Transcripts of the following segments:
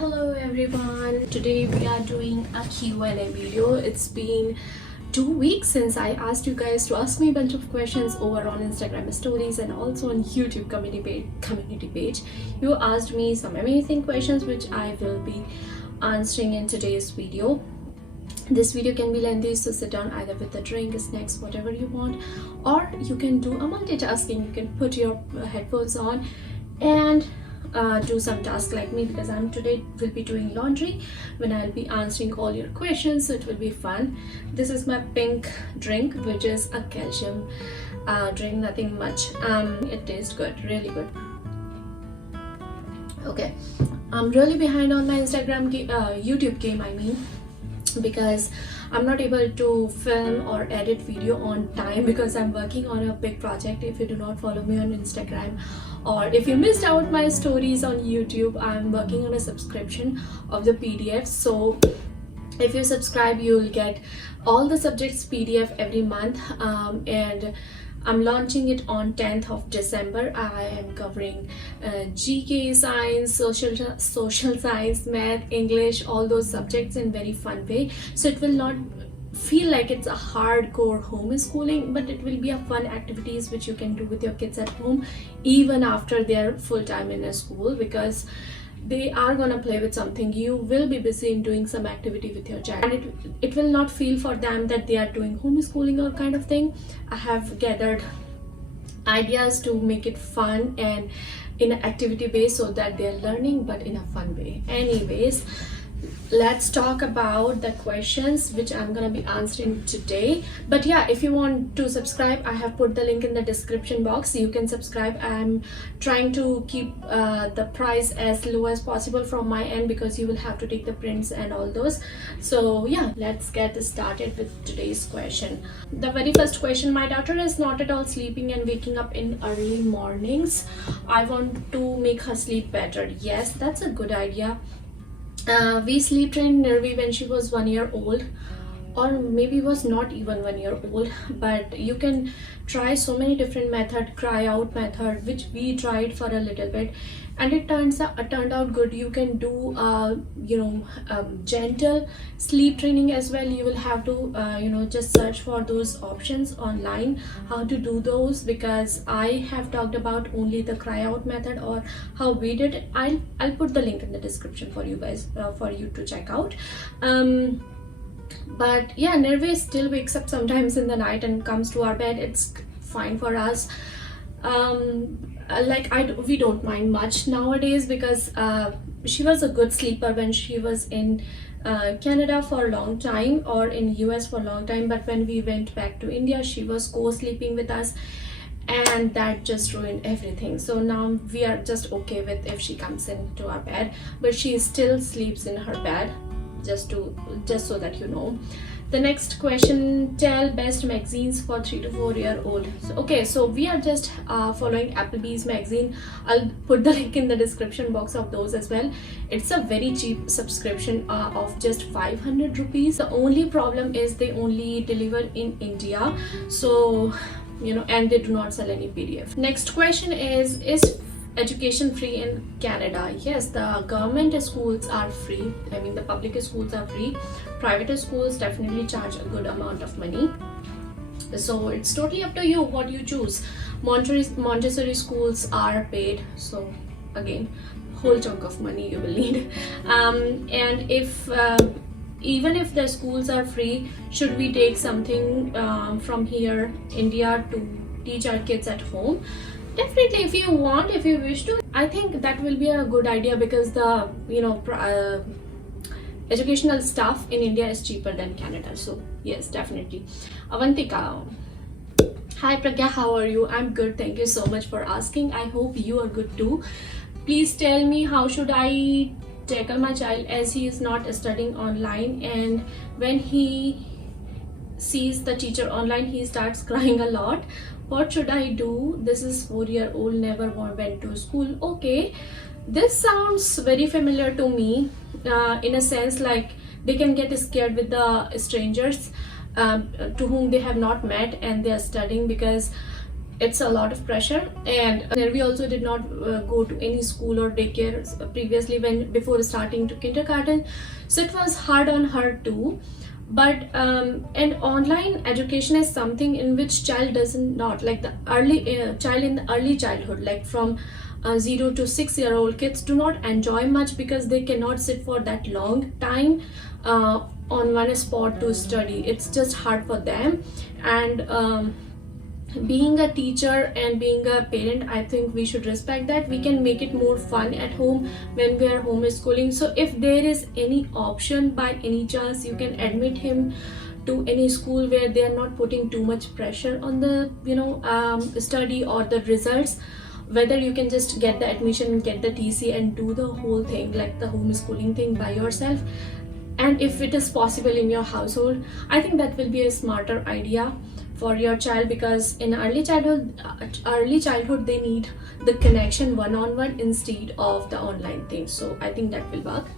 Hello everyone, today we are doing a Q&A video. It's been 2 weeks since I asked you guys to ask me a bunch of questions over on Instagram stories and also on YouTube community page. You asked me some amazing questions which I will be answering in today's video. This video can be lengthy, so sit down either with a drink, snacks, whatever you want, or you can do a multitasking. You can put your headphones on and do some tasks like me, because I'm today will be doing laundry when I'll be answering all your questions, so it will be fun. This is my pink drink, which is a calcium drink, nothing much. It tastes good, really good. Okay, I'm really behind on my YouTube game, I mean, because I'm not able to film or edit video on time because I'm working on a big project. If you do not follow me on Instagram, or if you missed out my stories on YouTube, I'm working on a subscription of the PDF. So if you subscribe, you'll get all the subjects PDF every month, and I'm launching it on 10th of December. I am covering GK, science, social science, math, English, all those subjects in very fun way. So it will not feel like it's a hardcore homeschooling, but it will be a fun activities which you can do with your kids at home even after they're full-time in a school, because they are gonna play with something. You will be busy in doing some activity with your child, and it will not feel for them that they are doing homeschooling or kind of thing. I have gathered ideas to make it fun and in an activity base so that they are learning but in a fun way. Anyways, let's talk about the questions which I'm gonna be answering today. But yeah, if you want to subscribe, I have put the link in the description box. You can subscribe. I'm trying to keep the price as low as possible from my end, because you will have to take the prints and all those. So yeah, let's get started with today's question. The very first question: my daughter is not at all sleeping and waking up in early mornings. I want to make her sleep better. Yes, that's a good idea. We sleep trained Nirvi when she was 1 year old, or maybe was not even 1 year old, but you can try so many different method. Cry out method, which we tried for a little bit, and it turned out good. You can do gentle sleep training as well. You will have to just search for those options online, how to do those, because I have talked about only the cry out method or how we did it. I'll put the link in the description for you guys, for you to check out. But yeah, Nirve still wakes up sometimes in the night and comes to our bed. It's fine for us. We don't mind much nowadays, because she was a good sleeper when she was in Canada for a long time, or in US for a long time. But when we went back to India, she was co-sleeping with us, and that just ruined everything. So now we are just okay with if she comes into our bed, but she still sleeps in her bed, just so that you know. The next question: tell best magazines for 3 to 4 year old. So we are just following Applebee's magazine. I'll put the link in the description box of those as well. It's a very cheap subscription of just 500 rupees. The only problem is they only deliver in India, so and they do not sell any PDF. Next question is education free in Canada? Yes, the government schools are free. I mean, the public schools are free. Private schools definitely charge a good amount of money, so it's totally up to you what you choose. Montessori schools are paid, so again, whole chunk of money you will need. And if even if the schools are free, should we take something from here, India, to teach our kids at home? Definitely, if you want, if you wish to, I think that will be a good idea, because the educational stuff in India is cheaper than Canada. So yes, definitely. Avantika: hi Pragya, how are you? I'm good, thank you so much for asking. I hope you are good too. Please tell me, how should I tackle my child as he is not studying online, and when he sees the teacher online he starts crying a lot? What should I do? This is 4 year old, never went to school. Okay, this sounds very familiar to me, in a sense, like they can get scared with the strangers to whom they have not met and they are studying, because it's a lot of pressure. And we also did not go to any school or daycare previously before starting to kindergarten, so it was hard on her too. But and online education is something in which child does not, like the early child in the early childhood, like from 0 to 6-year-old kids do not enjoy much, because they cannot sit for that long time on one spot to study. It's just hard for them. And being a teacher and being a parent, I think we should respect that. We can make it more fun at home when we are homeschooling. So if there is any option, by any chance, you can admit him to any school where they are not putting too much pressure on the study or the results, whether you can just get the admission, get the TC, and do the whole thing, like the homeschooling thing, by yourself. And if it is possible in your household, I think that will be a smarter idea for your child, because in early childhood they need the connection one-on-one instead of the online thing. So I think that will work.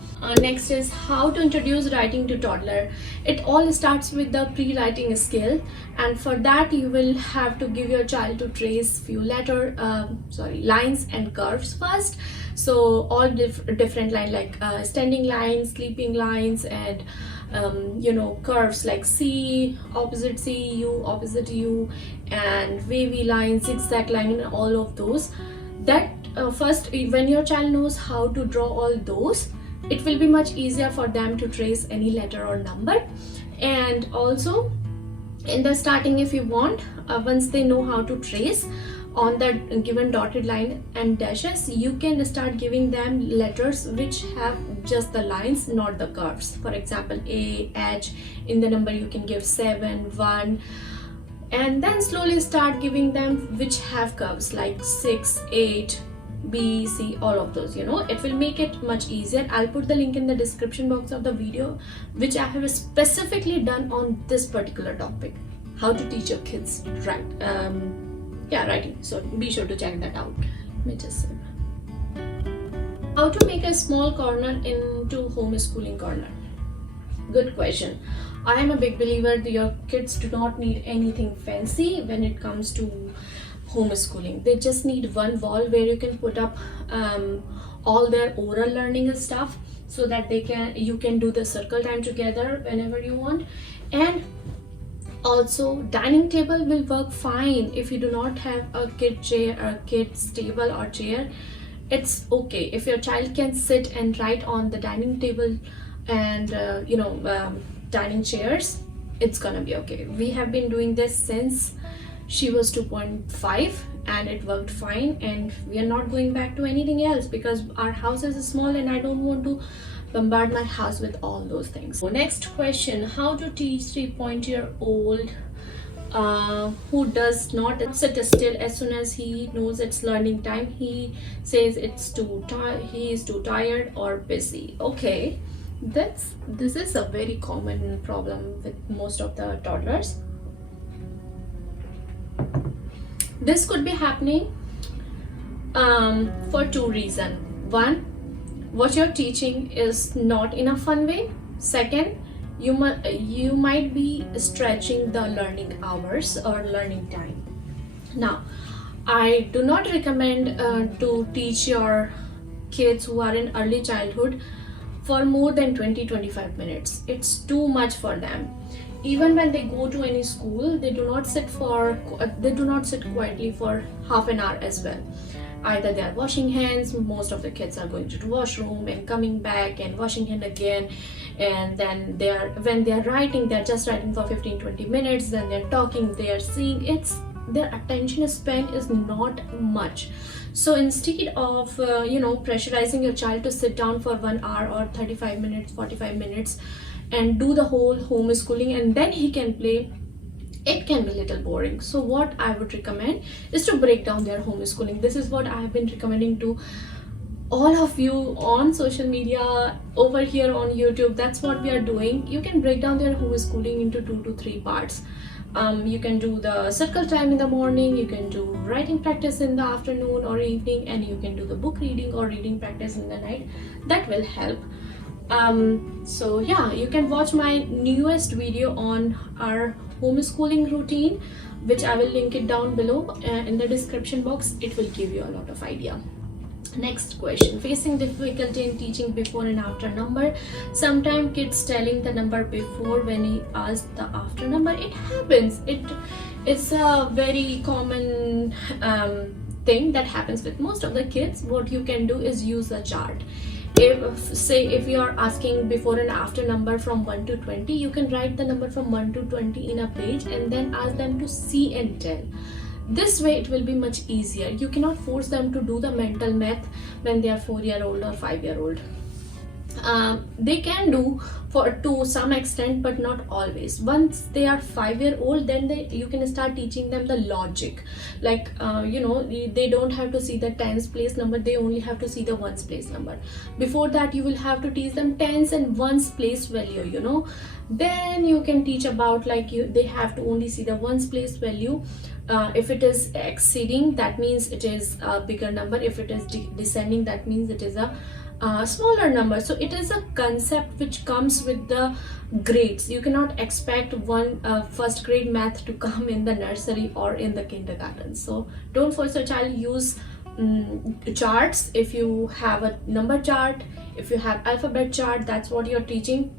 Next is how to introduce writing to toddler. It all starts with the pre-writing skill, and for that you will have to give your child to trace few lines and curves first. So all different line, like standing lines, sleeping lines, and curves like C opposite C, U opposite U, and wavy line, zigzag line, and all of those. That first, when your child knows how to draw all those, it will be much easier for them to trace any letter or number. And also in the starting, if you want, once they know how to trace on that given dotted line and dashes, you can start giving them letters which have just the lines, not the curves. For example, A, H. In the number you can give 7, 1, and then slowly start giving them which have curves, like 6, 8, B, C, all of those. It will make it much easier. I'll put the link in the description box of the video which I have specifically done on this particular topic, how to teach your kids writing. So be sure to check that out. Let me just say, how to make a small corner into homeschooling corner. Good question. I am a big believer that your kids do not need anything fancy when it comes to homeschooling. They just need one wall where you can put up all their oral learning stuff, so that you can do the circle time together whenever you want. And also, dining table will work fine if you do not have a kid chair or kids table or chair. It's okay if your child can sit and write on the dining table and dining chairs. It's gonna be okay. We have been doing this since she was 2.5 and it worked fine, and we are not going back to anything else because our house is small and I don't want to bombard my house with all those things. So next question, how to teach 3-year-old who does not sit still as soon as he knows it's learning time. He says he is too tired or busy. Okay, this is a very common problem with most of the toddlers. This could be happening for two reasons. One, what you're teaching is not in a fun way. Second, you might be stretching the learning hours or learning time. Now, I do not recommend to teach your kids who are in early childhood for more than 20-25 minutes. It's too much for them. Even when they go to any school, they do not sit quietly for half an hour as well. Either they are washing hands, most of the kids are going to the washroom and coming back and washing hand again, and then when they are writing, they're just writing for 15-20 minutes, then they're talking, they are seeing. Their attention span is not much. So instead of pressurizing your child to sit down for 1 hour or 35 minutes, 45 minutes and do the whole homeschooling and then he can play, it can be a little boring. So what I would recommend is to break down their homeschooling. This is what I have been recommending to all of you on social media, over here on YouTube. That's what we are doing. You can break down their homeschooling into 2 to 3 parts. You can do the circle time in the morning, you can do writing practice in the afternoon or evening, and you can do the book reading or reading practice in the night. That will help. So yeah, you can watch my newest video on our homeschooling routine. which I will link it down below in the description box. It will give you a lot of idea. Next question, facing difficulty in teaching before and after number. Sometimes kids telling the number before when he asks the after number. It happens. It's a very common thing that happens with most of the kids. What you can do is use a chart. If you are asking before and after number from 1 to 20, you can write the number from 1 to 20 in a page and then ask them to see and tell. This way it will be much easier. You cannot force them to do the mental math when they are 4-year-old or 5-year-old. They can do to some extent, but not always. Once they are 5-year-old, then you can start teaching them the logic. Like they don't have to see the tens place number, they only have to see the ones place number. Before that, you will have to teach them tens and ones place value. Then you can teach about they have to only see the ones place value. If it is exceeding, that means it is a bigger number. If it is descending, that means it is a smaller number. So it is a concept which comes with the grades. You cannot expect first grade math to come in the nursery or in the kindergarten. So don't force your child. Use charts. If you have a number chart, if you have alphabet chart, that's what you're teaching,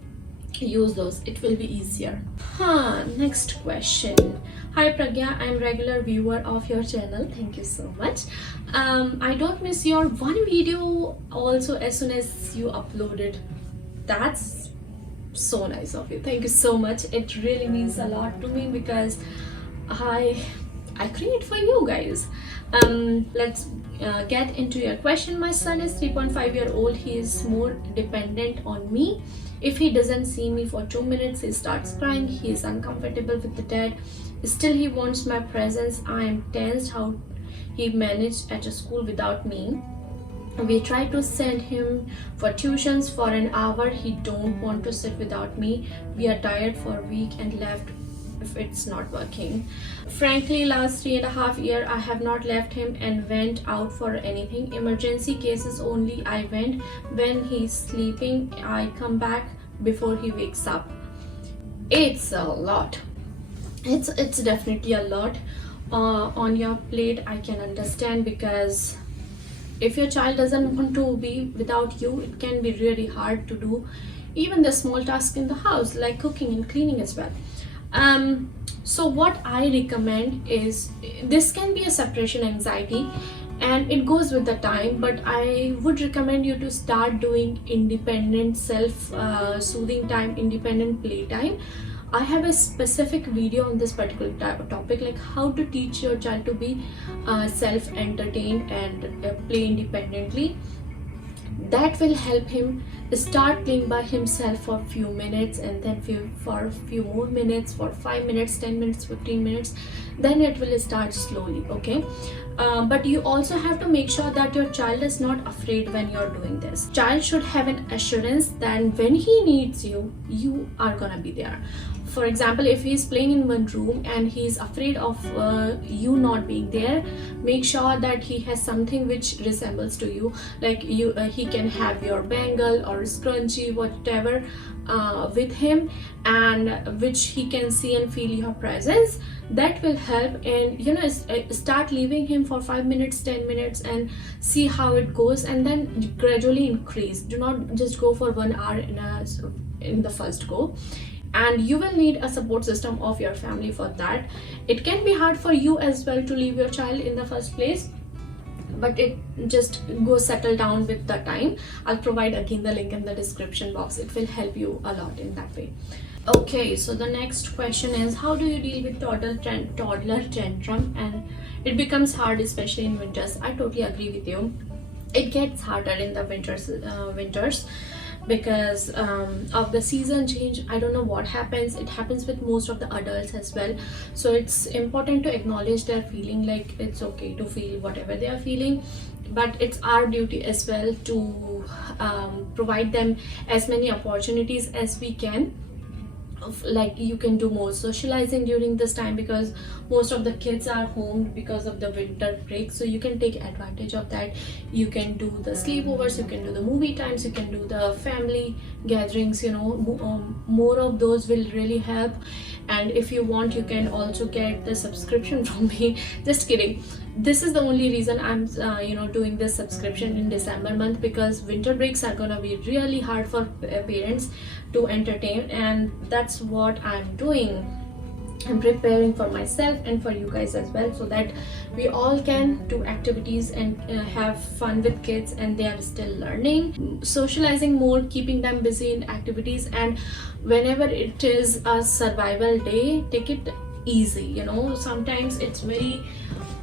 use those. It will be easier. Next question. Hi Pragya, I'm regular viewer of your channel. Thank you so much. I don't miss your one video also as soon as you uploaded. That's so nice of you. Thank you so much. It really means a lot to me because I create for you guys. Let's get into your question. My son is 3.5-year-old. He is more dependent on me. If he doesn't see me for 2 minutes, he starts crying. He is uncomfortable with the dad. Still, he wants my presence. I am tensed how he managed at a school without me. We try to send him for tuitions for an hour. He don't want to sit without me. We are tired for a week and left if it's not working. Frankly, last 3.5 years, I have not left him and went out for anything. Emergency cases only I went. When he's sleeping, I come back before he wakes up. It's a lot. It's definitely a lot on your plate. I can understand, because if your child doesn't want to be without you, it can be really hard to do even the small tasks in the house, like cooking and cleaning as well. So what I recommend is, this can be a separation anxiety and it goes with the time, but I would recommend you to start doing independent self-soothing time, independent playtime. I have a specific video on this particular topic, like how to teach your child to be self-entertained and play independently. That will help him start playing by himself for a few minutes, and then for a few more minutes, for 5 minutes, 10 minutes, 15 minutes. Then it will start slowly, okay? But you also have to make sure that your child is not afraid when you're doing this. Child should have an assurance that when he needs you, you are gonna be there. For example, if he's playing in one room and he's afraid of you not being there, make sure that he has something which resembles to you, like he can have your bangle or scrunchie, whatever, with him, and which he can see and feel your presence. That will help. And start leaving him for 5 minutes, 10 minutes, and see how it goes, and then gradually increase. Do not just go for 1 hour in the first go. And you will need a support system of your family for that. It can be hard for you as well to leave your child in the first place, but it just goes settle down with the time. I'll provide again the link in the description box. It will help you a lot in that way. Okay, so the next question is, how do you deal with toddler tantrum and it becomes hard, especially in winters? I totally agree with you. It gets harder in the winters because of the season change. I don't know what happens. It happens with most of the adults as well. So it's important to acknowledge their feeling. Like, it's okay to feel whatever they are feeling, but it's our duty as well to provide them as many opportunities as we can like you can do more socializing during this time, because most of the kids are home because of the winter break, so you can take advantage of that. You can do the sleepovers, you can do the movie times, you can do the family gatherings, more of those will really help. And if you want, you can also get the subscription from me. Just kidding, this is the only reason I'm doing this subscription in December month, because winter breaks are gonna be really hard for parents to entertain, and that's what I'm doing. I'm preparing for myself and for you guys as well, so that we all can do activities and have fun with kids, and they are still learning, socializing more, keeping them busy in activities. And whenever it is a survival day, take it easy. Sometimes it's very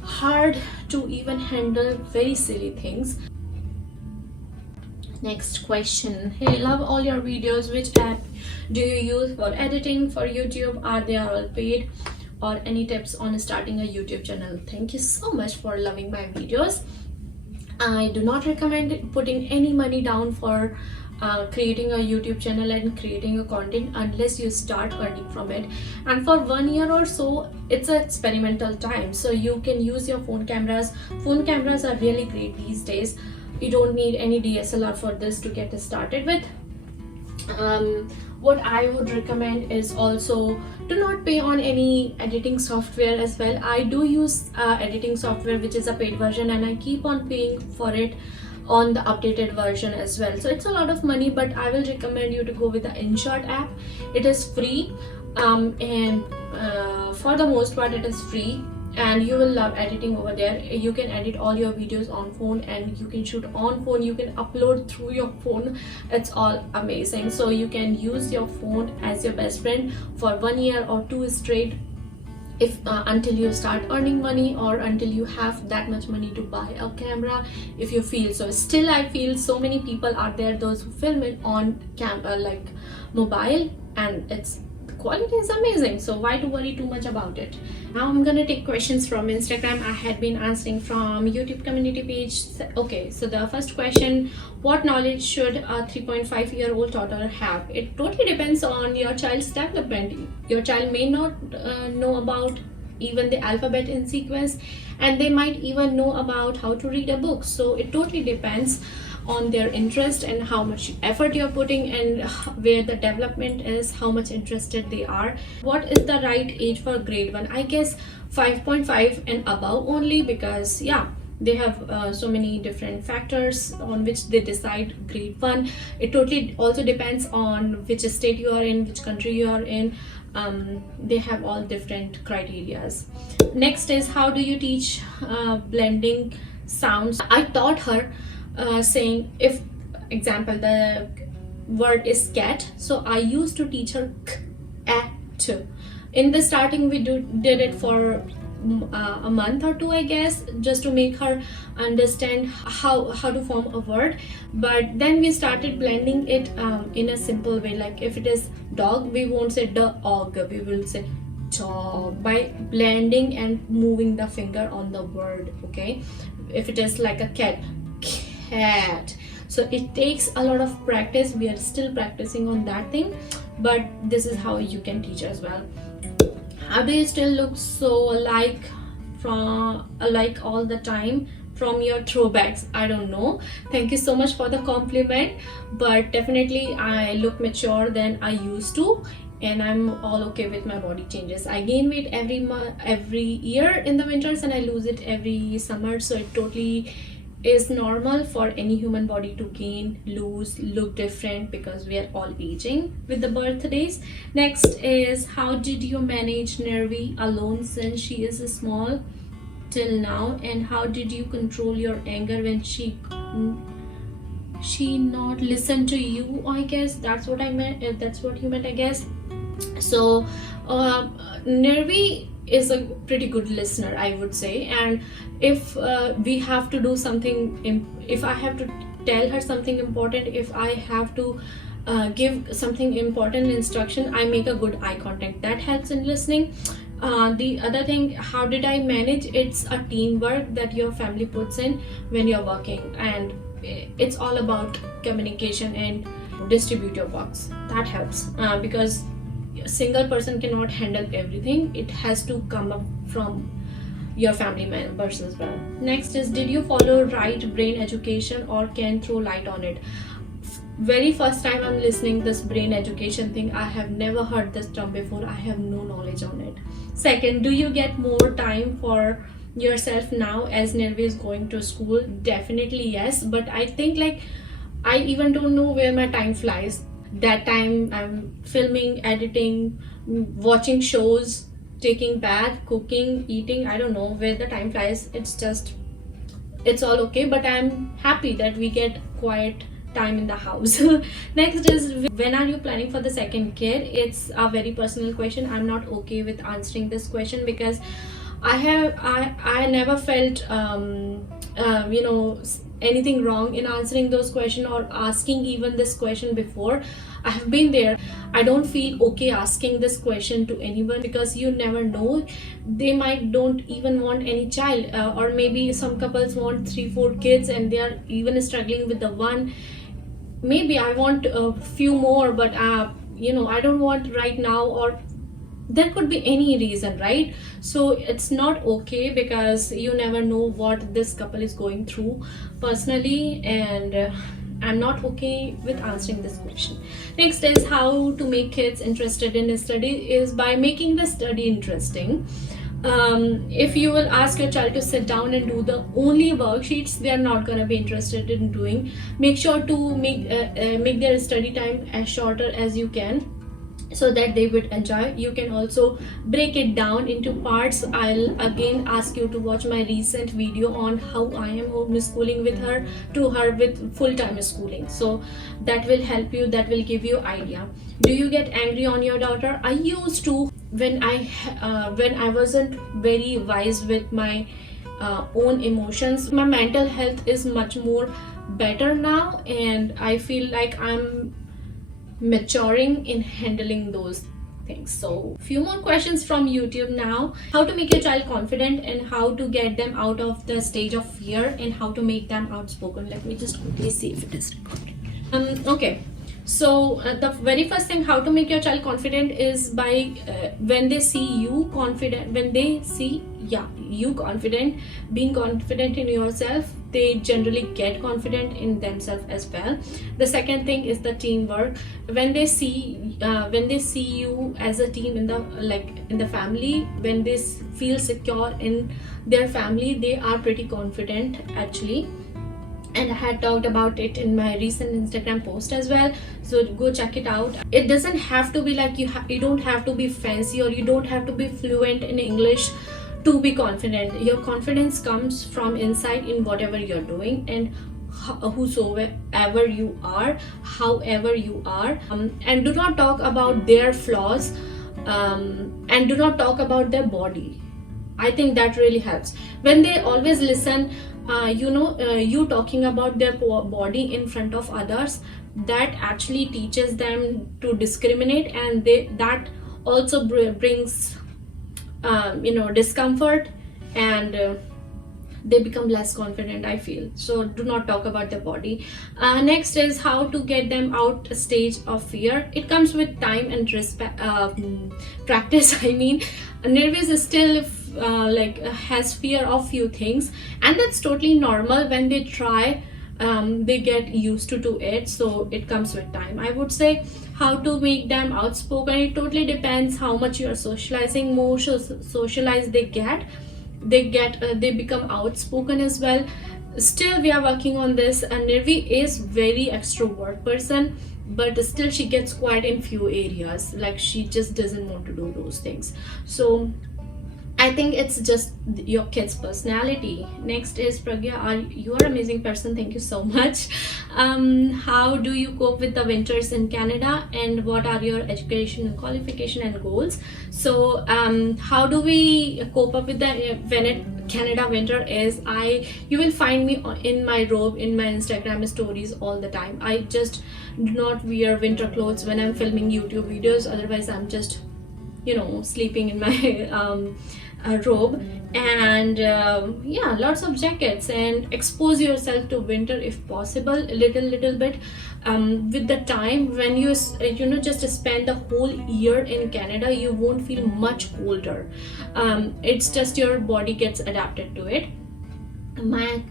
hard to even handle very silly things. Next question. Hey, love all your videos. Which app do you use for editing for YouTube? Are they all paid? Or any tips on starting a YouTube channel? Thank you so much for loving my videos. I do not recommend putting any money down for creating a YouTube channel and creating a content unless you start earning from it. And for 1 year or so, it's an experimental time, so you can use your phone cameras. Phone cameras are really great these days. You don't need any DSLR for this to get started with. What I would recommend is also do not pay on any editing software as well. I do use editing software which is a paid version, and I keep on paying for it on the updated version as well. So it's a lot of money, but I will recommend you to go with the InShot app. It is free, and for the most part it is free, and you will love editing over there. You can edit all your videos on phone, and you can shoot on phone, you can upload through your phone. It's all amazing. So you can use your phone as your best friend for 1 year or 2 straight, if until you start earning money, or until you have that much money to buy a camera, if you feel so. Still, I feel so many people are there, those who film it on camera like mobile, and the quality is amazing, so why to worry too much about it. Now I'm gonna take questions from Instagram. I had been answering from YouTube community page. Okay, so the first question: what knowledge should a 3.5-year-old toddler have? It totally depends on your child's development. Your child may not know about even the alphabet in sequence, and they might even know about how to read a book. So it totally depends on their interest and how much effort you're putting, and where the development is, how much interested they are. What is the right age for grade 1? I guess 5.5 and above only, because they have so many different factors on which they decide grade 1. It totally also depends on which state you are in, which country you are in. They have all different criterias. Next is, how do you teach blending sounds? I taught her saying, if example the word is cat, so I used to teach her k-at. In the starting we did it for a month or 2, I guess, just to make her understand how to form a word. But then we started blending it in a simple way. Like if it is dog, we won't say dog, we will say dog, by blending and moving the finger on the word. Okay, if it is like a cat, cat. So it takes a lot of practice. We are still practicing on that thing, but this is how you can teach as well. How do you still look so alike all the time from your throwbacks? I don't know. Thank you so much for the compliment, but definitely I look mature than I used to, and I'm all okay with my body changes. I gain weight every year in the winters, and I lose it every summer. So it totally is normal for any human body to gain, lose, look different, because we are all aging with the birthdays. Next is, how did you manage Nervi alone since she is small till now, and how did you control your anger when she not listen to you? I guess that's what I meant. That's what you meant, I guess. So Nervi is a pretty good listener, I would say, and if we have to do something, if I have to tell her something important, if I have to give something important instruction, I make a good eye contact. That helps in listening. The other thing, how did I manage? It's a teamwork that your family puts in when you're working, and it's all about communication and distribute your works. That helps because a single person cannot handle everything. It has to come up from your family members as well. Next is, did you follow right brain education or can throw light on it? Very first time I'm listening this brain education thing. I have never heard this term before. I have no knowledge on it. Second, do you get more time for yourself now as Nirvi is going to school? Definitely yes, but I think like I even don't know where my time flies. That time I'm filming, editing, watching shows, taking bath, cooking, eating. I don't know where the time flies. It's all okay, but I'm happy that we get quiet time in the house. Next is, when are you planning for the second kid? It's a very personal question. I'm not okay with answering this question because I never felt anything wrong in answering those questions or asking even this question before. I have been there. I don't feel okay asking this question to anyone because you never know. They might don't even want any child, or maybe some couples want 3-4 kids and they are even struggling with the one. Maybe I want a few more, but I don't want right now, or there could be any reason, right? So it's not okay because you never know what this couple is going through personally, and I'm not okay with answering this question. Next is, how to make kids interested in study is by making the study interesting. If you will ask your child to sit down and do the only worksheets, they are not going to be interested in doing. Make sure to make their study time as shorter as you can, so that they would enjoy. You can also break it down into parts. I'll again ask you to watch my recent video on how I am homeschooling with her with full-time schooling. So that will help you, that will give you idea. Do you get angry on your daughter? I used to when I wasn't very wise with my own emotions. My mental health is much more better now, and I feel like I'm maturing in handling those things. So few more questions from YouTube now. How to make your child confident and how to get them out of the stage of fear and how to make them outspoken. Let me just quickly see if it is recording. Okay, so the very first thing, how to make your child confident is by when they see you confident, when they see you confident, being confident in yourself, they generally get confident in themselves as well. The second thing is the teamwork. When they see you as a team in the family, when they feel secure in their family, they are pretty confident actually. And I had talked about it in my recent Instagram post as well, so go check it out. It doesn't have to be like you don't have to be fancy or you don't have to be fluent in English to be confident. Your confidence comes from inside in whatever you're doing, and whosoever you are, however you are, and do not talk about their flaws, and do not talk about their body. I think that really helps. When they always listen, you talking about their body in front of others, that actually teaches them to discriminate, and that also brings discomfort, and they become less confident, I feel. So do not talk about their body. Next is how to get them out stage of fear. It comes with time and practice. I mean, Nirvis is still has fear of few things, and that's totally normal. When they try, they get used to it, so it comes with time. I would say how to make them outspoken, it totally depends how much you are socializing. More socialized they become outspoken as well. Still we are working on this, and Nirvi is very extrovert person, but still she gets quiet in few areas, like she just doesn't want to do those things. So I think it's just your kid's personality. Next is Pragya, you are an amazing person, thank you so much. How do you cope with the winters in Canada, and what are your education qualification and goals? So how do we cope up with the Canada winter is, you will find me in my robe in my Instagram stories all the time. I just do not wear winter clothes when I'm filming YouTube videos, otherwise I'm just sleeping in my robe, and yeah, lots of jackets, and expose yourself to winter if possible, a little bit. With the time, when just spend the whole year in Canada, you won't feel much colder. It's just your body gets adapted to it. My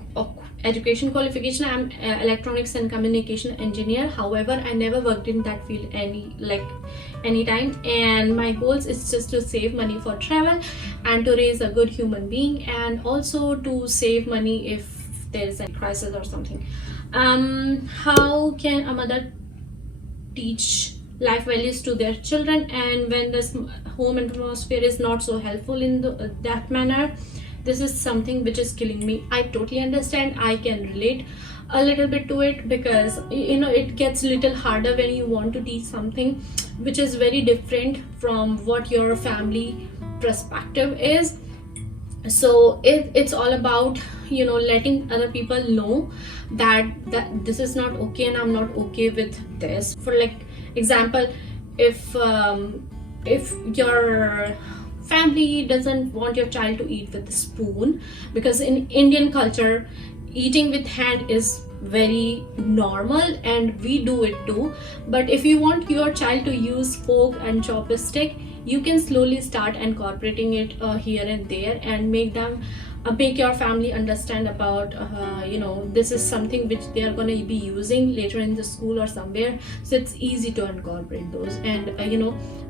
education qualification, I'm electronics and communication engineer. However, I never worked in that field any time, and my goals is just to save money for travel and to raise a good human being, and also to save money if there is a crisis or something. How can a mother teach life values to their children, and when the home atmosphere is not so helpful in that manner? This is something which is killing me. I totally understand, I can relate a little bit to it, because it gets a little harder when you want to teach something which is very different from what your family perspective is. So it's all about letting other people know that this is not okay, and I'm not okay with this. For like example, if your family doesn't want your child to eat with a spoon, because in Indian culture eating with hand is very normal and we do it too, but if you want your child to use fork and chopstick, you can slowly start incorporating it here and there, and make your family understand about this is something which they are going to be using later in the school or somewhere. So it's easy to incorporate those, and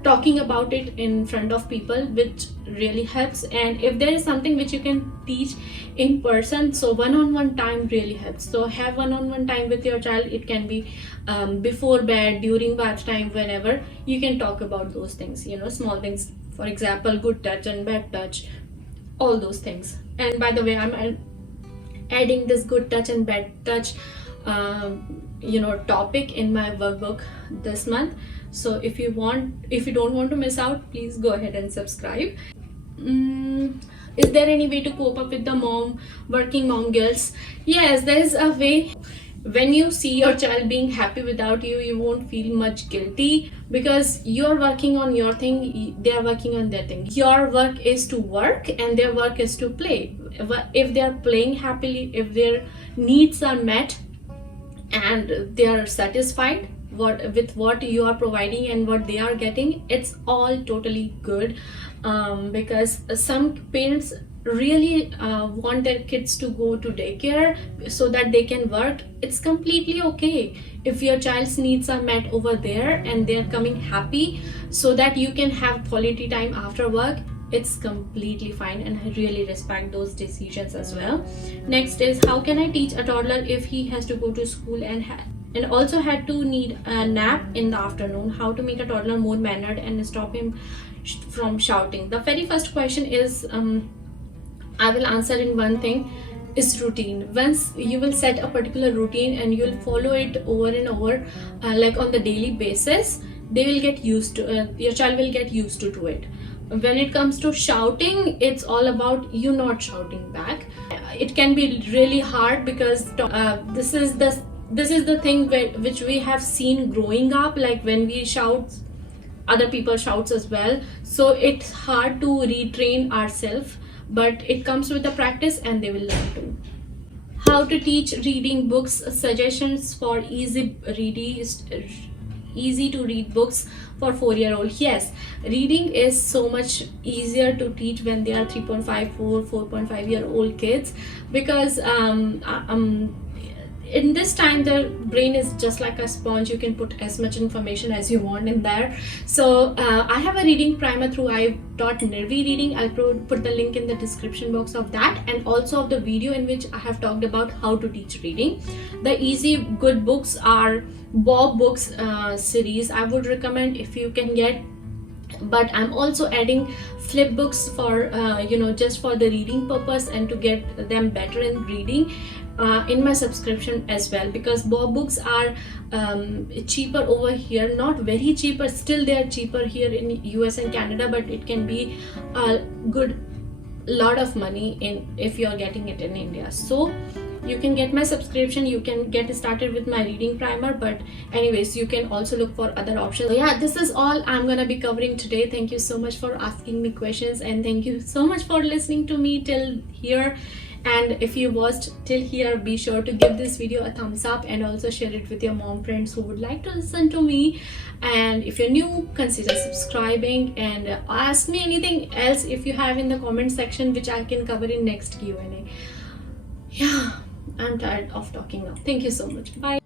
talking about it in front of people, which really helps. And if there is something which you can teach in person, so one-on-one time really helps. So have one-on-one time with your child. It can be before bed, during bath time, whenever you can talk about those things, small things, for example, good touch and bad touch, all those things. And by the way, I'm adding this good touch and bad touch topic in my workbook this month. So if you don't want to miss out, please go ahead and subscribe. Is there any way to cope up with the working mom guilt? Yes, there is a way. When you see your child being happy without you, you won't feel much guilty, because you're working on your thing, they're working on their thing. Your work is to work and their work is to play. If they're playing happily, if their needs are met and they are satisfied with what you are providing and what they are getting, it's all totally good. Because some parents really want their kids to go to daycare so that they can work. It's completely okay if your child's needs are met over there and they're coming happy so that you can have quality time after work. It's completely fine, and I really respect those decisions as well. Next is, how can I teach a toddler if he has to go to school and also had to need a nap in the afternoon? How to make a toddler more mannered and stop him from shouting? The very first question is, I will answer in one thing, is routine. Once you will set a particular routine and you'll follow it over and over, like on the daily basis, they will get used to your child will get used to it. When it comes to shouting, it's all about you not shouting back. It can be really hard, because this is the thing which we have seen growing up. Like when we shout, other people shouts as well, so it's hard to retrain ourselves, but it comes with the practice and they will learn too. How to teach reading books, suggestions for easy to read books for 4-year-old. Yes, reading is so much easier to teach when they are 3.5, 4.5-year-old kids, because in this time their brain is just like a sponge. You can put as much information as you want in there. So I have a reading primer through I taught Nirvi reading. I'll put the link in the description box of that, and also of the video in which I have talked about how to teach reading. The easy good books are Bob Books series. I would recommend if you can get, but I'm also adding flip books for just for the reading purpose and to get them better in reading in my subscription as well, because Bob Books are cheaper over here. Not very cheaper, still they are cheaper here in US and Canada, but it can be a good lot of money if you're getting it in India. So You can get my subscription, you can get started with my reading primer, but anyways, you can also look for other options. So yeah, this is all I'm gonna be covering today. Thank you so much for asking me questions, and thank you so much for listening to me till here. And if you watched till here, be sure to give this video a thumbs up and also share it with your mom friends who would like to listen to me. And if you're new, consider subscribing, and ask me anything else if you have in the comment section, which I can cover in next Q&A. Yeah, I'm tired of talking now. Thank you so much. Bye.